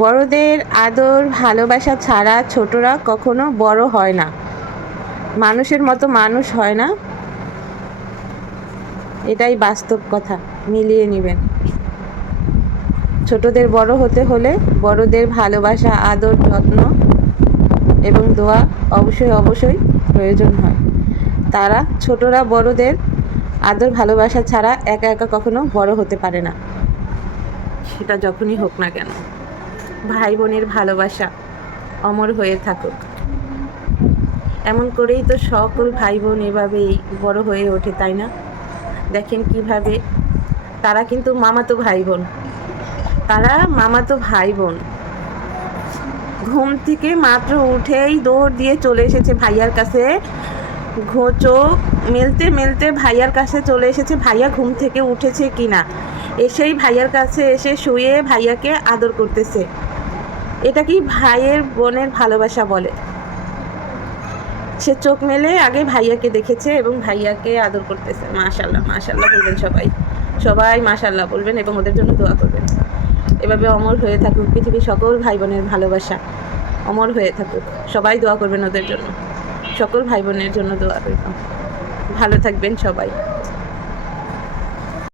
বড়দের আদর ভালোবাসা ছাড়া ছোটরা কখনো বড় হয় না, মানুষের মতো মানুষ হয় না। এটাই বাস্তব কথা, মিলিয়ে নেবেন। ছোটদের বড় হতে হলে বড়দের ভালোবাসা, আদর, যত্ন এবং দোয়া অবশ্যই প্রয়োজন হয়। ছোটরা বড়দের আদর ভালোবাসা ছাড়া একা একা কখনো বড় হতে পারে না, সেটা যখনই হোক না কেন। ভাই বোনের ভালোবাসা অমর হয়ে থাকুক। এমন করেই তো সকল ভাই বোন এভাবেই বড় হয়ে ওঠে, তাই না? দেখেন কিভাবে তারা কিন্তু মামাতো ভাই বোন। ঘুম থেকে মাত্র উঠেই দৌড় দিয়ে চলে এসেছে ভাইয়ার কাছে, চোখ মেলতে ভাইয়ার কাছে চলে এসেছে ভাইয়া ঘুম থেকে উঠেছে কিনা। এসেই ভাইয়ার কাছে এসে শুয়ে ভাইয়াকে আদর করতেছে। এটা কি ভাইয়ের বোনের ভালোবাসা বলে? সে চোখ মেলে আগে ভাইয়াকে দেখেছে এবং ভাইয়াকে আদর করতেছে। মাশাআল্লাহ মাশাআল্লাহ বলবেন সবাই মাশাআল্লাহ বলবেন এবং ওদের জন্য দোয়া করবেন। এভাবে অমর হয়ে থাকুক পৃথিবীর সকল ভাই বোনের ভালোবাসা, অমর হয়ে থাকুক। সবাই দোয়া করবেন ওদের জন্য, সকল ভাই বোনের জন্য দোয়া করবেন। ভালো থাকবেন সবাই।